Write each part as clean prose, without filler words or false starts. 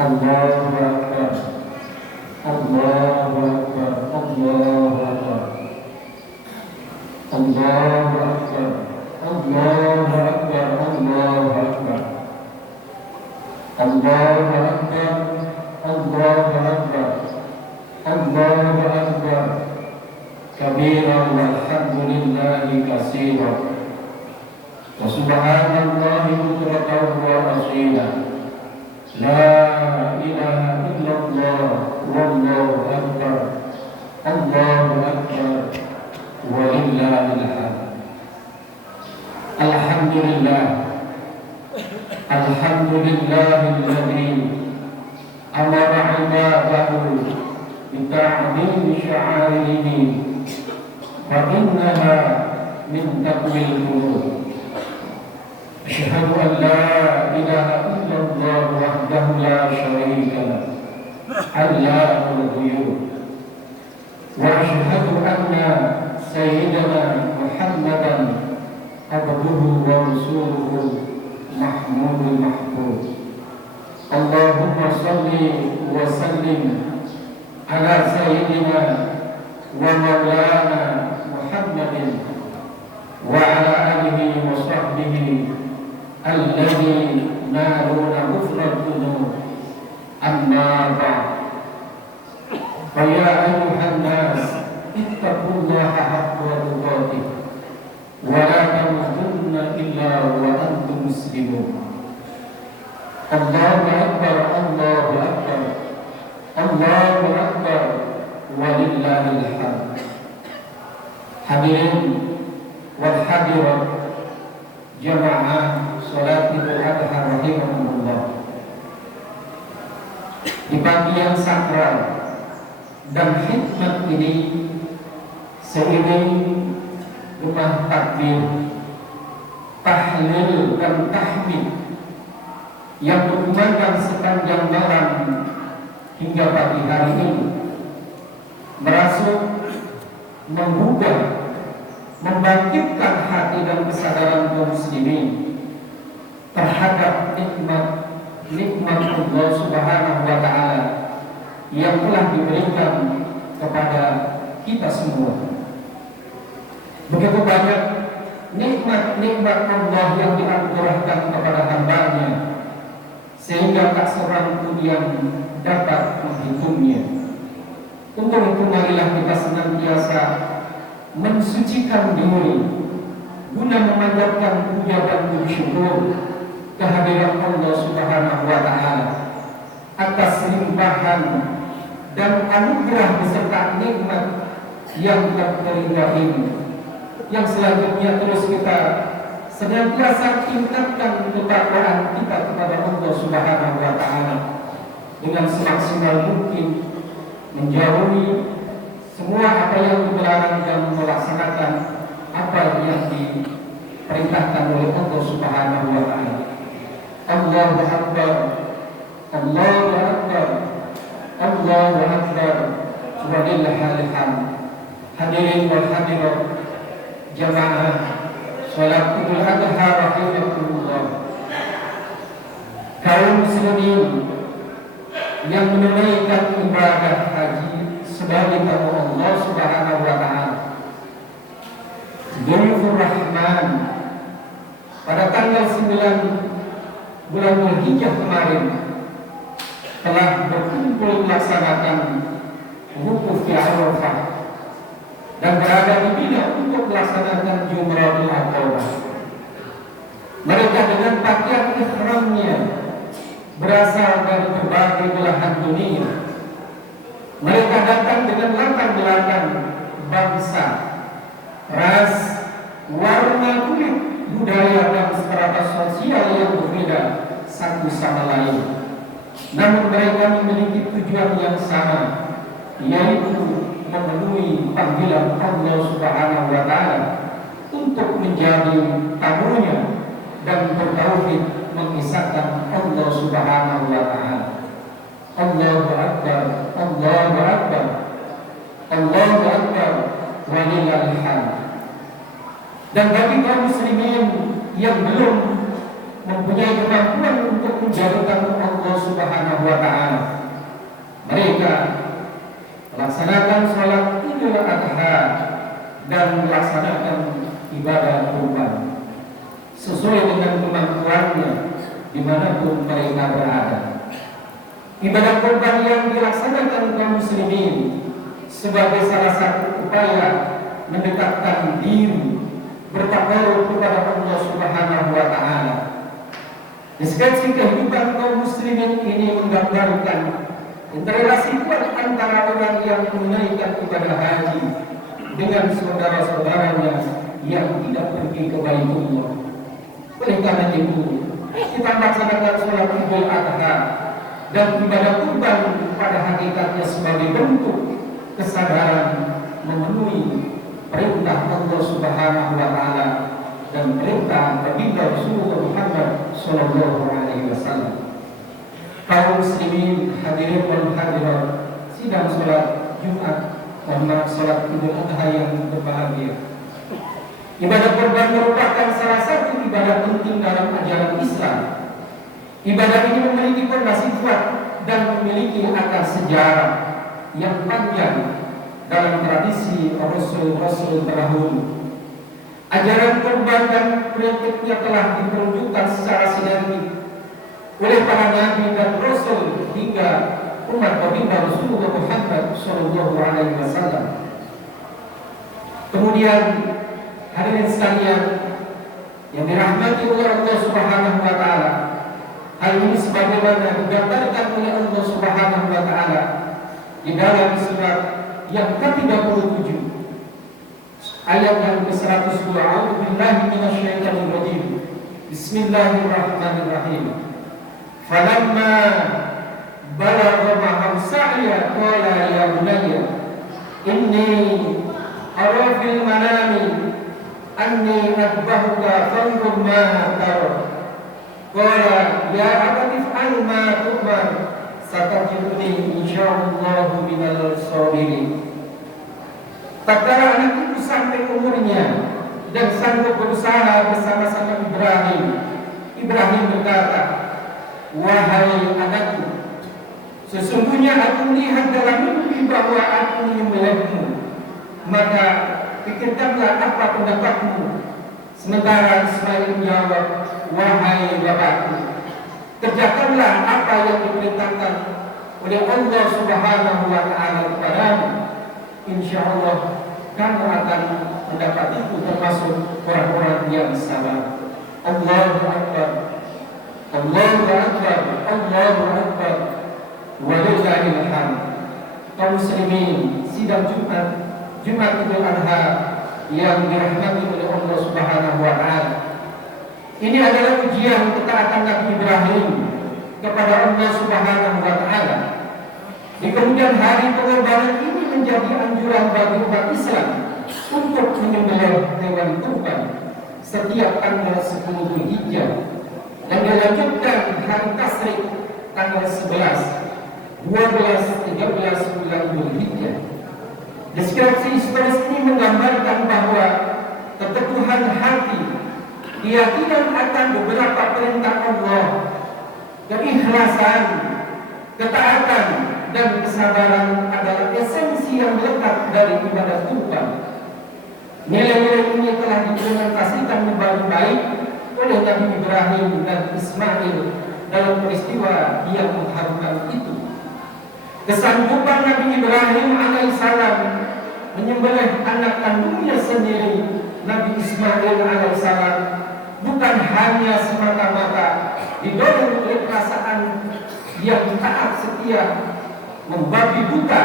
Allahu Akbar, Allahu Akbar, Allahu Akbar, Allahu Akbar, Allahu Akbar, Allahu Akbar, Allahu Akbar, Allahu Akbar, Allahu Akbar, kabiran walhamdulillahi katsiran wa subhanallahi bukratan wa asila. La ilaha illallah wallahu akbar, Allahu akbar, walillahil hamd. Alhamdulillah, alhamdulillahilladzi amara ibadahu bita'dhimi sya'airihi wa innaha min taqwil qulub. Asyhadu an la ilaha illallah wahdahu la syarika lahu allamul ghuyub wa asyhadu anna sayyidana Muhammadan abduhu wa rasuluhu mahmudul mahmud. Allahumma salli wa sallim ala sayyidina wa maulana Muhammadin wa ala alihi wa sahbihi alladhi naruna ghufran dhunub. Amma ba'd. Fa ya ayyuhan nas ittaqullaha haqqa tuqatih wa la tamutunna illa wa antum muslimun. Allahu akbar, Allahu akbar, Allahu akbar, walillahil hamd. Hadirin wal hadirat jamaah salat Idul Adha rahimahumullah. Di pagi yang sakral dan hikmat ini, seiring rumah takbir, tahlil dan tahmid yang berkumandang sepanjang malam hingga pagi hari ini, merasuk, menggugah, membangkitkan hati dan kesadaran kaum muslimin terhadap nikmat Allah Subhanahu wa taala yang telah diberikan kepada kita semua. Begitu banyak nikmat Allah yang dianugerahkan kepada hamba-Nya, sehingga tak seorang pun yang dapat menghitungnya. Untuk itu marilah kita senantiasa mensucikan diri guna memanjatkan puja dan bersyukur kehadiran Allah Subhanahu wa taala atas limpahan dan anugerah beserta nikmat yang tak terindah ini, yang selanjutnya terus kita senantiasa tingkatkan ketakwaan kita kepada Allah Subhanahu wa taala dengan semaksimal mungkin, menjauhi semua apa yang dilarang dan melaksanakan apa yang diperintahkan oleh Allah Subhanahu wa taala. Allahu akbar, Allahu akbar, Allahu akbar, walillahil hamd. Hadirin wal hadirat jamaah salat Idul Adha rahimahumullah. Kaum muslimin yang menunaikan ibadah haji sebagai tamu Allah Subhanahu wa taala, Dhul Rahman, pada tanggal 9 bulan Dzulhijjah kemarin telah berkumpul melaksanakan wukuf di Arafah dan berada di Mina untuk melaksanakan Jumratul Aqabah. Mereka dengan pakaian ihramnya berasal dari berbagai belahan dunia. Mereka datang dengan latar belakang bangsa, ras, warna kulit, budaya dan strata sosial yang berbeda satu sama lain. Namun mereka memiliki tujuan yang sama, yaitu memenuhi panggilan Allah Subhanahu wa taala untuk menjadi tamunya dan bertauhid mengisahkan Allah Subhanahu wa taala. Allahu akbar, Allahu akbar, Allahu akbar, walillahil hamd. Dan bagi kaum muslimin yang belum mempunyai kemampuan untuk menjalankan Allah Subhanahu wa taala. Mereka melaksanakan sholat Idul Adha dan melaksanakan ibadah kurban sesuai dengan kemampuannya dimanapun mereka berada. Ibadah kurban yang dilaksanakan kaum muslimin sebagai salah satu upaya mendekatkan diri bertakarub kepada Allah Subhanahu wa taala. Deskripsi kehidupan kaum muslimin ini menggambarkan relasi kuat antara orang yang menunaikan ibadah haji dengan saudara-saudaranya yang tidak pergi ke Baitullah. Oleh karena itu, kita melaksanakan sholat Idul Adha dan ibadah kurban pada hakikatnya sebagai bentuk kesadaran memenuhi perintah Allah Subhanahu wa taala dan perintah baginda Rasulullah Muhammad sallallahu alaihi wasallam. Kaum muslimin hadirin wal hadirat sidang salat Jumat dan salat Idul Adha yang berbahagia. Ibadah kurban merupakan salah satu ibadah penting dalam ajaran Islam. Ibadah ini memiliki fondasi kuat dan memiliki akar sejarah yang panjang dalam tradisi Rasul-Rasul terdahulu. Ajaran kurban dan prinsipnya telah diperuntukkan secara sinergi oleh para nabi dan rasul hingga umat baginda Rasulullah Muhammad sallallahu alaihi wasallam. Kemudian hadirin sekalian yang dirahmati oleh Allah Subhanahu wa taala, hal ini sebagaimana digambarkan oleh Allah Subhanahu wa taala di dalam surat yang ke-37 ayat yang ke-102. A'udzubillahi minasyaitonir rajim. Bismillahirrahmanirrahim. Falamma balagha ma'ahu sa'ya qala ya bunayya inni ara fil manami anni adbahuka fanzur ma tara. Qala ya abati if'al ma tu'mar satajiduni insyaallah minal sabirin. Tatkala anak itu sampai umurnya dan sanggup berusaha bersama-sama Ibrahim, Ibrahim berkata, wahai anakku, sesungguhnya aku melihat dalam mimpi bahwa aku menyembelihmu, maka pikirkanlah apa pendapatmu. Sementara Ismail menjawab, wahai bapakku, kerjakanlah apa yang diperintahkan oleh Allah Subhanahu wa taala kepadamu. Insyaallah kamu akan mendapatiku termasuk orang-orang yang sabar. Allahu Akbar, Allahu Akbar, Allahu Akbar, walillahil hamd. Kaum muslimin, sidang Jumat Idul Adha yang dirahmati oleh Allah Subhanahu wa taala. Ini adalah ujian ketaatan Nabi Ibrahim kepada Allah Subhanahu wa taala. Di kemudian hari pengorbanan ini menjadi anjuran bagi umat Islam untuk menyembelih hewan kurban setiap tanggal 10 Dzulhijjah dan dilanjutkan hari Tasyrik tanggal 11, 12, 13 bulan Dzulhijjah. Deskripsi historis ini menggambarkan bahwa keteguhan hati, keyakinan akan beberapa perintah Allah, keikhlasan, ketaatan, dan kesabaran adalah esensi yang melekat dari ibadah kurban. Nilai-nilai ini telah diimplementasikan dengan baik oleh Nabi Ibrahim dan Ismail dalam peristiwa yang mengharukan itu. Kesanggupan Nabi Ibrahim alaihissalam menyembelih anak kandungnya sendiri, Nabi Ismail alaihissalam, bukan hanya semata-mata didorong oleh perasaan yang taat setia, membabi buta,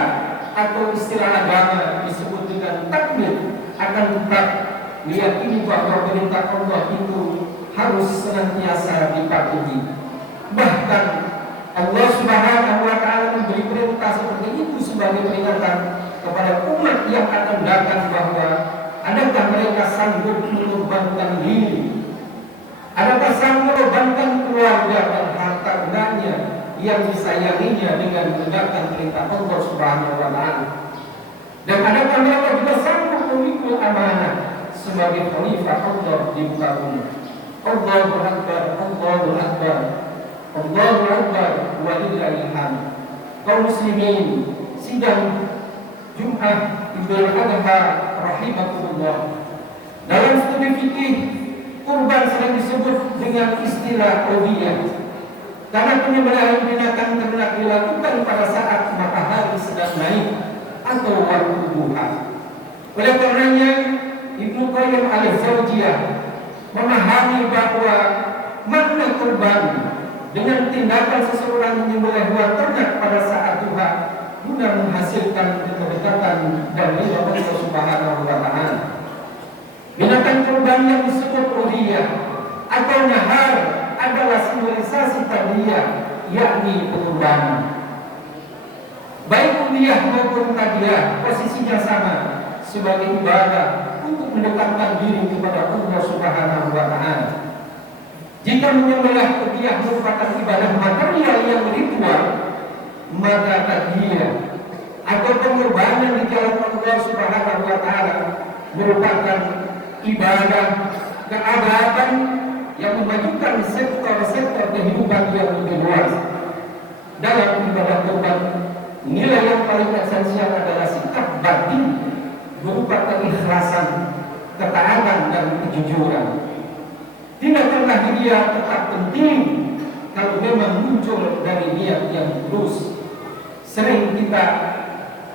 atau istilah agama disebut dengan takbir, akan tetap meyakini bahwa perintah Allah itu harus senantiasa dipatuhi. Bahkan Allah Subhanahu wa taala memberi perintah seperti itu sebagai peringatan kepada umat yang akan datang bahwa adakah mereka sanggup mengorbankan diri, adakah sanggup mengorbankan keluarga dan harta bendanya yang disayanginya dengan menegakkan perintah Allah Subhanahu wa taala, dan adakah mereka juga sanggup memikul amanah sebagai khalifah Allah di muka bumi. Allahu Akbar, Allahu Allahu Akbar, Allahu Akbar, walillahil hamd. Kaum muslimin, sidang Jumat Idul Adha rahimakumullah. Dalam studi fikih, kurban sering disebut dengan istilah udhiyah karena penyembelihan binatang ternak dilakukan pada saat matahari sedang naik atau waktu duha. Oleh karenanya Ibnu Qayyim al-Jauziyah memahami bahwa makna kurban dengan tindakan seseorang menyembelih hewan ternak pada saat duha guna menghasilkan kedekatan dari Allah Subhanahu wa taala. Binatang kurban yang disebut udhiyah atau nahar adalah simbolisasi tadiyah, yakni pengorbanan. Baik udhiyah maupun tadiyah posisinya sama sebagai ibadah untuk mendekatkan diri kepada Allah Subhanahu wa taala. Jika menyembelih udhiyah merupakan ibadah material yang ritual, maka tadiyah atau pengorbanan di jalan Allah Subhanahu wa taala merupakan ibadah keabadian yang memajukan sektor-sektor kehidupan yang lebih luas. Dalam ibadah kurban, nilai yang paling esensial adalah sikap batin berupa keikhlasan, ketaatan dan kejujuran. Tindakan lahiriah tetap penting kalau memang muncul dari niat yang tulus. Sering kita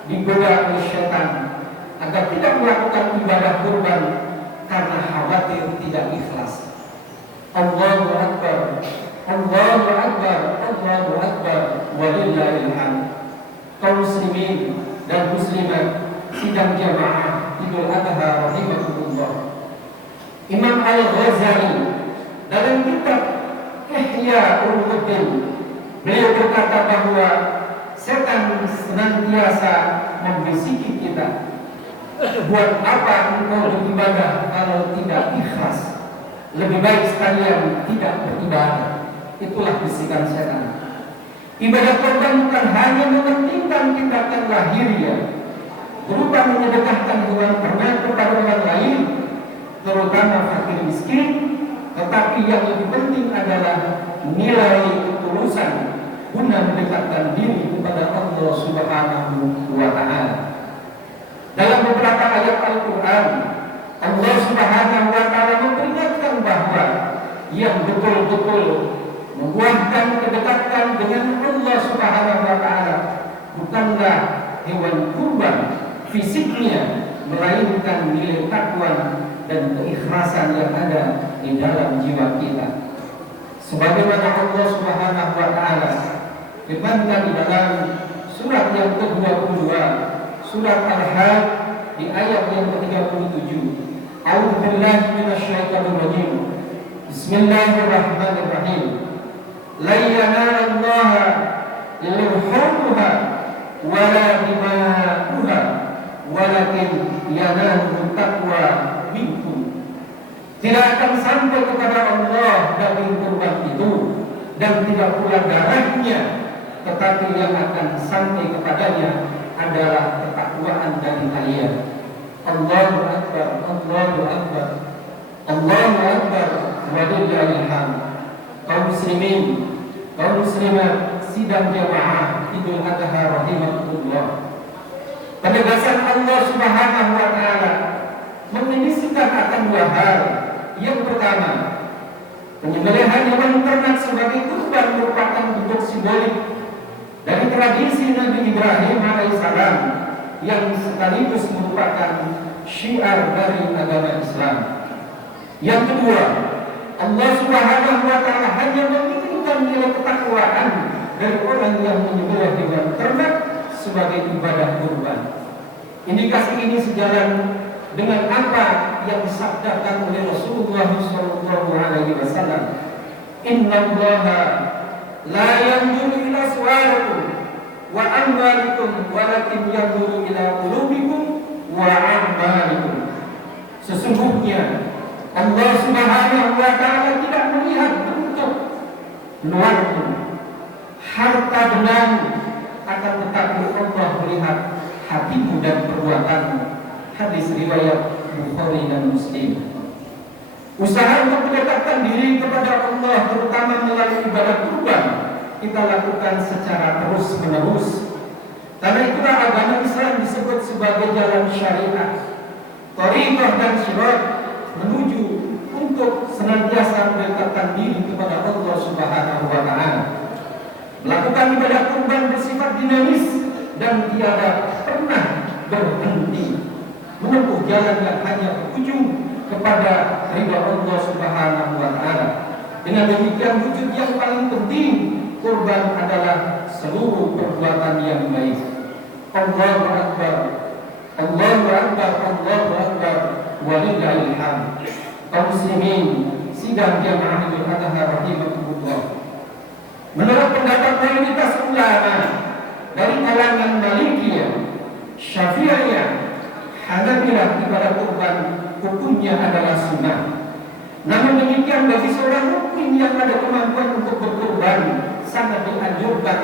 digoda oleh syaitan agar tidak melakukan ibadah kurban karena khawatir tidak ikhlas. Allahu Akbar, Allahu Akbar, Allahu Akbar, walillahil hamd. Kaum muslimin dan muslimat sidang jamaah Idul Adha rahimakumullah. Imam Al-Ghazali dalam kitab Ihya Ulumuddin beliau berkata bahwa setan senantiasa membisiki kita, buat apa engkau beribadah kalau tidak ikhlas? Lebih baik sekalian tidak beribadah. Itulah bisikan setan. Ibadah korban bukan hanya mementingkan tindakan lahiriah berupa menyedekahkan hewan ternak kepada orang lain, terutama fakir miskin, tetapi yang lebih penting adalah nilai ketulusan guna mendekatkan diri kepada Allah Subhanahu wa taala. Dalam beberapa ayat Al-Quran, Allah Subhanahu wa taala memperingatkan bahwa yang betul-betul membuahkan kedekatan dengan Allah Subhanahu wa taala bukanlah hewan kurban fisiknya, melainkan nilai takwa dan keikhlasan yang ada di dalam jiwa kita. Sebagaimana Allah Subhanahu wa taala firmankan di dalam surat yang ke-22, surat Al-Hajj di ayat yang ke-37. A'udzu billahi minasyaitonir rajim. Bismillahirrahmanirrahim. La yanalallaha luhumuha wala dima'uha walakin yanaluhu taqwa minkum. Tidak akan sampai kepada Allah daging kurban itu dan tidak pula darahnya, tetapi yang akan sampai kepadanya adalah ketakwaan dari kalian. Allahu Akbar, Allahu Akbar, Allahu Akbar, walillahil hamd. Kaum muslimin, kaum muslimat sidang jamaah Idul Adha rahimakumullah. Penegasan Allah Subhanahu wa taala menginisikan akan dua hal. Yang pertama, penyembelihan hewan ternak sebagai kurban merupakan bentuk simbolik dari tradisi Nabi Ibrahim alaihissalam yang sekaligus merupakan syiar dari agama Islam. Yang kedua, Allah Subhanahu wa taala hanya menginginkan nilai ketakwaan dari orang yang menyembelih hewan ternak sebagai ibadah kurban. Indikasi ini sejalan dengan apa yang disabdakan oleh Rasulullah SAW. Innallaha la yanzuru ila suwarikum wa amwalikum walakin yanzuru ila qulubikum wa a'malikum. Sesungguhnya Allah Subhanahu wa taala tidak melihat bentuk luarmu, harta bendamu, akan tetapi Allah melihat hatimu dan perbuatanmu. Hadis riwayat Bukhari dan Muslim. Usaha untuk mendekatkan diri kepada Allah, terutama melalui ibadah kurban kita lakukan secara terus-menerus. Karena itulah agama Islam disebut sebagai jalan syariat, thariqah dan syirat menuju untuk senantiasa mendekatkan diri kepada Allah Subhanahu wa Ta'ala. Melakukan ibadah kurban bersifat dinamis dan tiada pernah berhenti menempuh jalan yang hanya berujung kepada ridha Allah Subhanahu wa Ta'ala. Dengan demikian wujud yang paling penting kurban adalah seluruh perbuatan yang baik. Allahu Akbar, Allahu Akbar, Allahu Akbar, walillahil hamd. Kaum muslimin sidang jamaah Idul Adha rahimahumullah. Menurut pendapat mayoritas ulama dari kalangan Malikiyah, Syafi'iyah, Hanabilah, ibadah kurban hukumnya adalah sunnah. Namun demikian bagi seorang mukmin yang ada kemampuan untuk berkurban sangat dianjurkan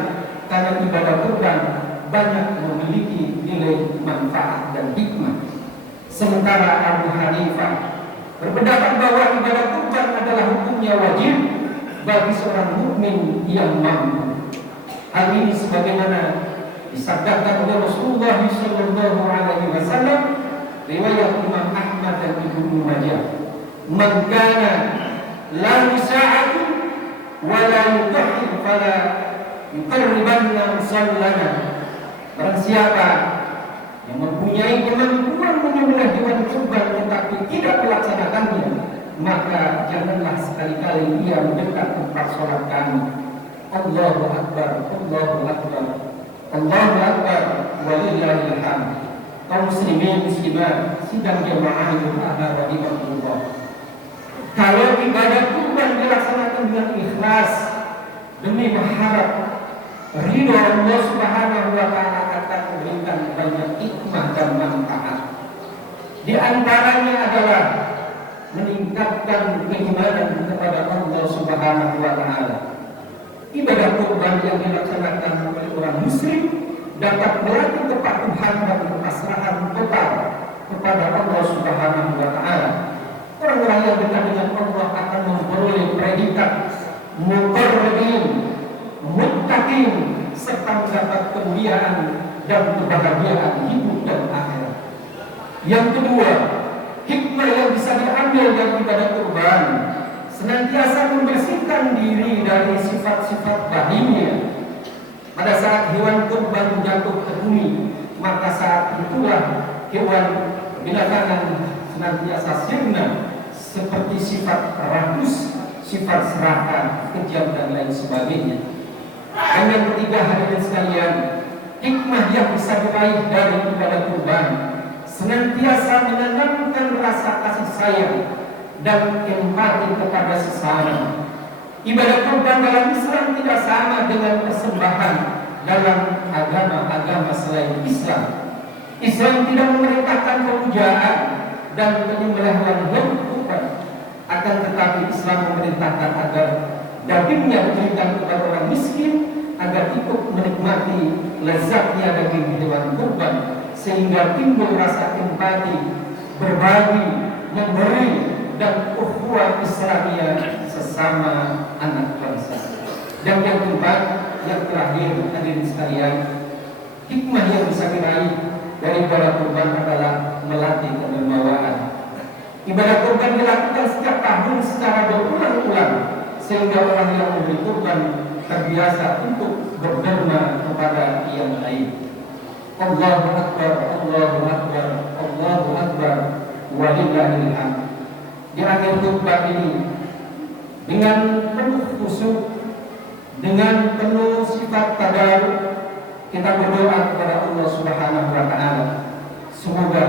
karena ibadah kurban banyak memiliki nilai manfaat dan hikmah. Sementara Abu Hanifah berpendapat bahwa ibadah kurban adalah hukumnya wajib bagi seorang mukmin yang mampu. Hal ini sebagaimana disabdakan oleh Rasulullah SAW, riwayat Imam Ahmad dan Ibnu Majah, "Man kana la yusa'atu wa la yudhhi fala yuqarribanna musallana." Barang siapa yang mempunyai kemampuan menyembelih hewan kurban tetapi tidak melaksanakannya, maka janganlah sekali-kali ia mendekat tempat sholat kami. Allahu Akbar, Allahu Akbar, Allahu Akbar, walillahil hamd. Kaum muslimin muslimat sidang jamaah Idul Adha rahimahumullah. Kalau ibadah kurban dilaksanakan dengan ikhlas demi berharap ridha Allah Subhanahu wa Ta'ala akan memberikan banyak hikmah dan manfaat. Di antaranya adalah meningkatkan keimanan kepada Allah Subhanahu wa Ta'ala. Ibadah kurban yang dilaksanakan oleh orang muslim dapat melatih kepatuhan dan kepasrahan total kepada Allah Subhanahu wa Ta'ala. Orang-orang yang dekat dengan Allah akan memperoleh predikat muqarrabin, muttaqin, serta mendapat kemuliaan dan kebahagiaan hidup dan akhirat. Yang kedua, hikmah yang bisa diambil dari ibadah kurban senantiasa membersihkan diri dari sifat-sifat bahimia. Pada saat hewan kurban jatuh ke bumi, maka saat itulah hewan binatang senantiasa sirna seperti sifat rakus, sifat serakah, kejam dan lain sebagainya. Dan yang ketiga, hadirin sekalian, hikmah yang bisa diraih dari ibadah kurban senantiasa menanamkan rasa kasih sayang dan empati kepada sesama. Ibadah kurban dalam Islam tidak sama dengan persembahan dalam agama-agama selain Islam. Islam tidak memerintahkan pemujaan dan penyembelihan hewan kurban, akan tetapi Islam memerintahkan agar dagingnya diberikan kepada orang miskin agar ikut menikmati lezatnya daging hewan kurban, sehingga timbul rasa empati, berbagi, memberi, dan ukhuwah Islamiyah sesama anak bangsa. Dan yang keempat, yang terakhir, hadirin sekalian, hikmah yang bisa diraih dari ibadah kurban adalah melatih kedermawaan. Ibadah kurban dilakukan setiap tahun secara berulang-ulang, sehingga orang yang memberi kurban terbiasa untuk berderma kepada yang lain. Allahu Akbar, Allahu Akbar, Allahu Akbar, walillahil hamd. Di akhir khutbah ini, dengan penuh khusyuk, dengan penuh sifat tadarruk, kita berdoa kepada Allah Subhanahu wa Ta'ala. Semoga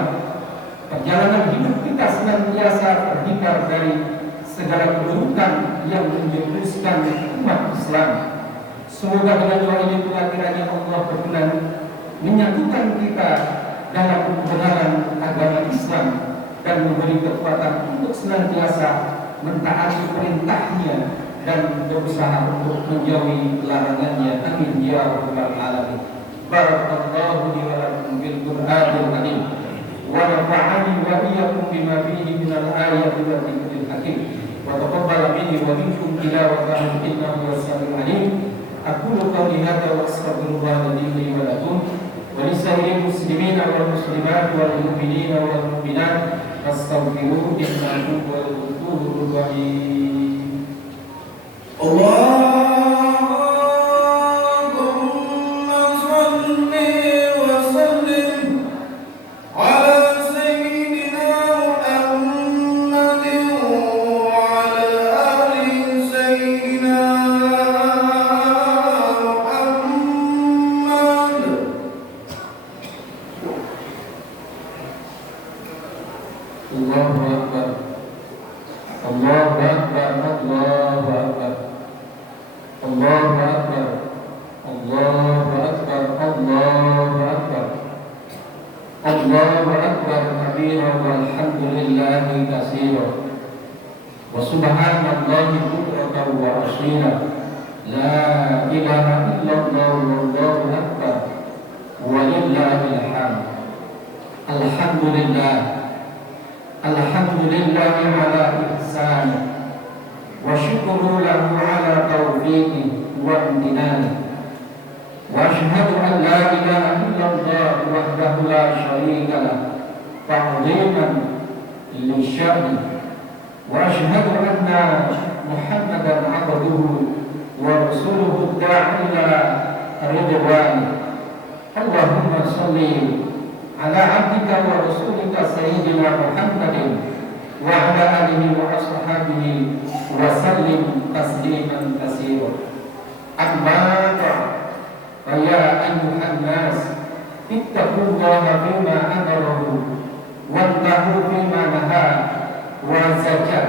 perjalanan hidup kita senantiasa terhindar dari segala keburukan yang menjerumuskan umat Islam. Semoga dengan doa ini pula kiranya Allah berkenan menyatukan kita dalam kebenaran agama Islam dan memberi kekuatan untuk senantiasa mentaati perintahnya dan berusaha untuk menjauhi larangannya. Amin ya rabbal alamin. Barakallahu li wa lakum bil Qur'anil karim wa nafa'ani wa iyyakum bima fihi minal ayati wa dzikril hakim. وتقبل مني ومنكم تلاوته إنه هو السميع العليم. أقول قولي هذا وأستغفر الله لي ولكم ولسائر المسلمين والمسلمات والمؤمنين والمؤمنات فاستغفروه إنه هو الغفور الرحيم. اللهم صل وسلم على سيدنا محمد وعلى آل سيدنا محمد. الله أكبر الله أكبر الله أكبر الله أكبر الله أكبر الله أكبر الله أكبر كبيرا والحمد لله كثيرا وسبحان الله بكرة وأصيلا لا إله إلا الله والله أكبر ولله الحمد. الحمد لله الحمد لله على إحسانه وشكر له على توفيقه وامتنانه وأشهد أن لا إله إلا الله وحده لا شريك له تعظيما لشأنه وأشهد أن محمدا عبده ورسوله الداعي إلى رضوانه. اللهم صل على عبدك ورسولك سيدنا محمد وعلى آله وأصحابه وسلم تسليما كثيرا. أما بعد فيا أيها الناس اتقوا الله فيما أمره وانتهوا فيما نهى وزجر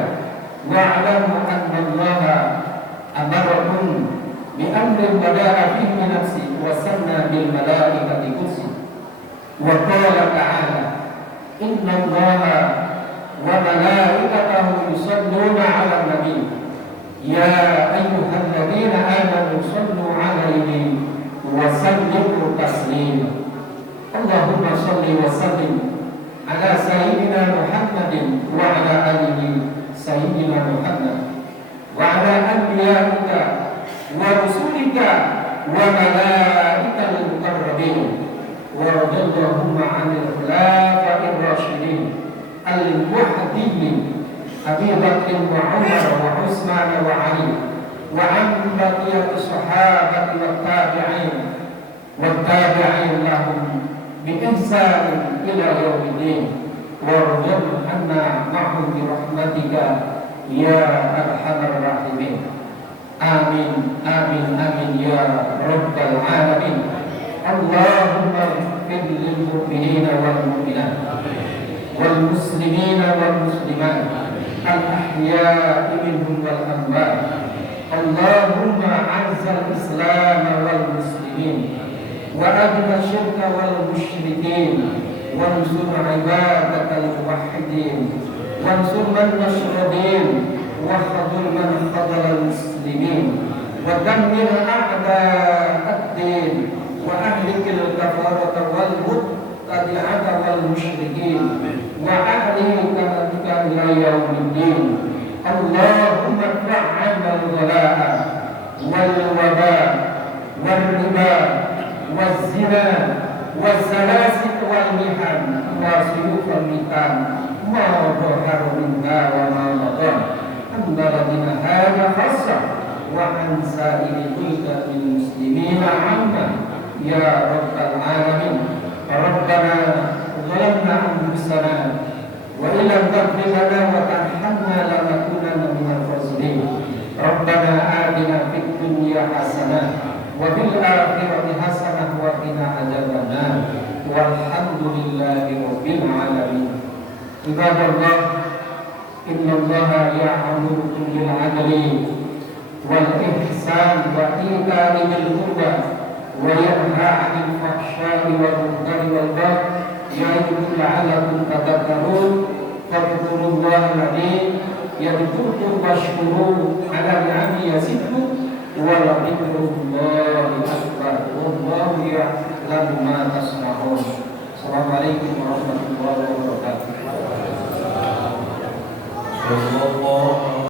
واعلموا أن الله أمركم بأمر بدأ فيه بنفسه وسمى بالملائكة قدسه وقال تعالى إن الله وملائكته يصلون على النبي يا أيها الذين آمنوا صلوا عليه وسلموا تسليما. اللهم صل وسلم على سيدنا محمد وعلى آله سيدنا محمد وعلى أنبيائك ورسلك وملائكة المقربين وارض اللهم عن الخلفاء الراشدين المهديين أبي بكر وعمر وعثمان وعلي وعن بقية الصحابة والتابعين لهم بإحسان إلى يوم الدين وارض عنا معهم برحمتك يا أرحم الراحمين. آمين آمين آمين يا رب العالمين. اللهم اغفر للمؤمنين والمؤمنات والمسلمين والمسلمات الأحياء منهم والأموات. اللهم أعز الإسلام والمسلمين وأذل الشرك والمشركين وانصر عبادك الموحدين وانصر من نشر دين واخذل من خذل المسلمين ودمر أعداء الدين وأهلك الكفرة والمبتدعة والمشركين وأهلك بك إلى يوم الدين. اللهم ادفع عنا الغلاء والوباء والربا والزنا والسلاسل والمحن وسيوف المحن ما ظهر منها وما بطن عن بلدنا هذا خاصة وعن سائر ملة المسلمين عامة يا رب العالمين. ربنا ظلمنا أنفسنا وإن لم تغفر لنا وترحمنا لنكونن من الخاسرين. ربنا آتنا في الدنيا حسنة وفي الآخرة حسنة وقنا عذاب النار والحمد لله رب العالمين. عباد الله إن الله يأمركم بالعدل والإحسان وإيتاء ذي القربى وينهى عن الفحشاء والمنكر والبغي يعظكم لعلكم تذكرون. فاذكروا الله العظيم يذكركم واشكروه على نعمه يزدكم ولذكر الله أكبر والله يعلم ما تصنعون. السلام عليكم ورحمة الله وبركاته.